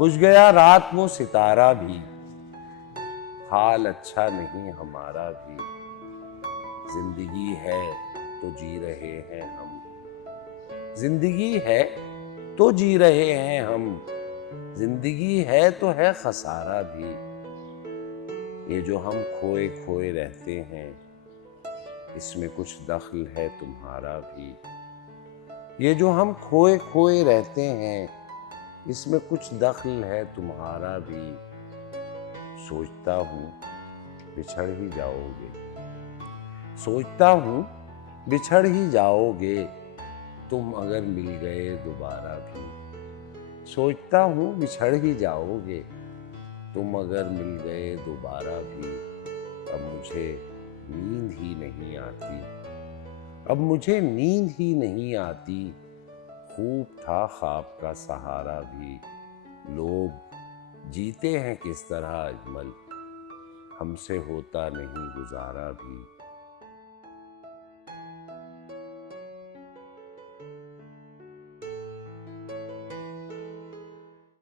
बुझ गया रात वो सितारा भी, हाल अच्छा नहीं हमारा भी। जिंदगी है तो जी रहे हैं हम, जिंदगी है तो जी रहे हैं हम, जिंदगी है तो है खसारा भी। ये जो हम खोए खोए रहते हैं, इसमें कुछ दखल है तुम्हारा भी। ये जो हम खोए खोए रहते हैं, इसमें कुछ दखल है तुम्हारा भी। सोचता हूँ बिछड़ ही जाओगे, सोचता हूँ बिछड़ ही जाओगे, तुम अगर मिल गए दोबारा भी। सोचता हूँ बिछड़ ही जाओगे, तुम अगर मिल गए दोबारा भी। अब मुझे नींद ही नहीं आती, अब मुझे नींद ही नहीं आती। खूब था ख्वाब का सहारा भी। लोग जीते हैं किस तरह अजमल, हमसे होता नहीं गुजारा भी।